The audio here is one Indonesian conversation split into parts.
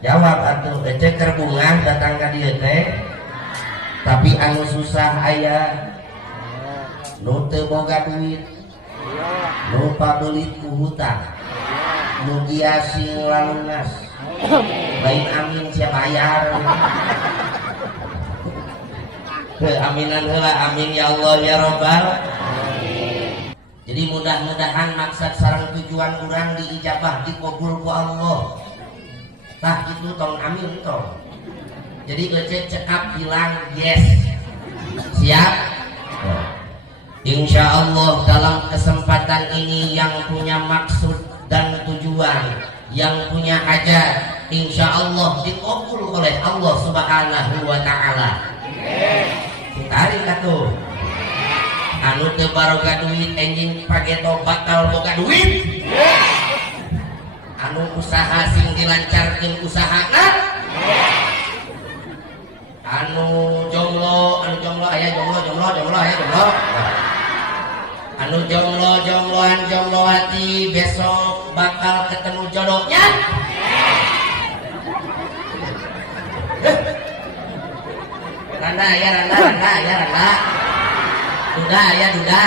Jawab atuh cek kerbungan datang ka dieu teh. Tapi anu susah aya nu teu boga duit, nu pabelit ku hutang, nu giasing lalunas. Lain amin sia bayar. Aminan heula amin ya Allah ya Rabbal. Jadi mudah-mudahan maksud sareng tujuan urang diijabah dikabul ku Allah. Tah itu tong amin tong. Jadi cekap bilang yes. Siap? Insya Allah dalam kesempatan ini yang punya maksud dan tujuan, yang punya hajat, insya Allah dikabul oleh Allah Subhanahu wa Ta'ala. Tarik atuh. Anu teu baroga duit enjing pageto bakal boga duit. Anu usaha sing dilancarkeun usahana. Anu jomblo aya jomblo aya jomblo. Anu jombloan jomblowati besok bakal ketemu jodohnya. Randa. Duda.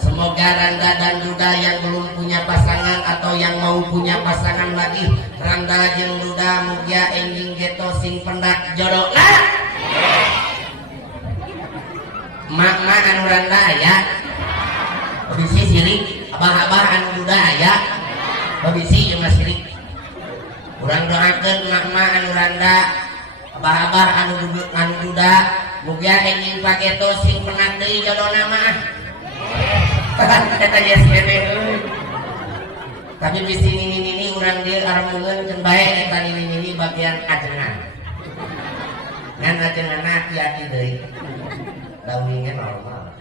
Semoga Randa dan Duda yang belum punya pasangan atau yang mau punya pasangan lagi, Randa jeung Duda mugia ending geto sing pendak jodohna. Mak anu Randa aya. Babisi sirik, abah anu Duda aya. Babisi jeung sirik. Urang doakeun mak anu Randa, abah anu Duda mugia ending pageto sing pendak deui jodohna mah. Eta yes kene euy. Tapi bisi nini urang dieu aramungeun can bae eta nini bagian ajengan. Ngan ajenganna hati-hati deui. Dauningnya normal.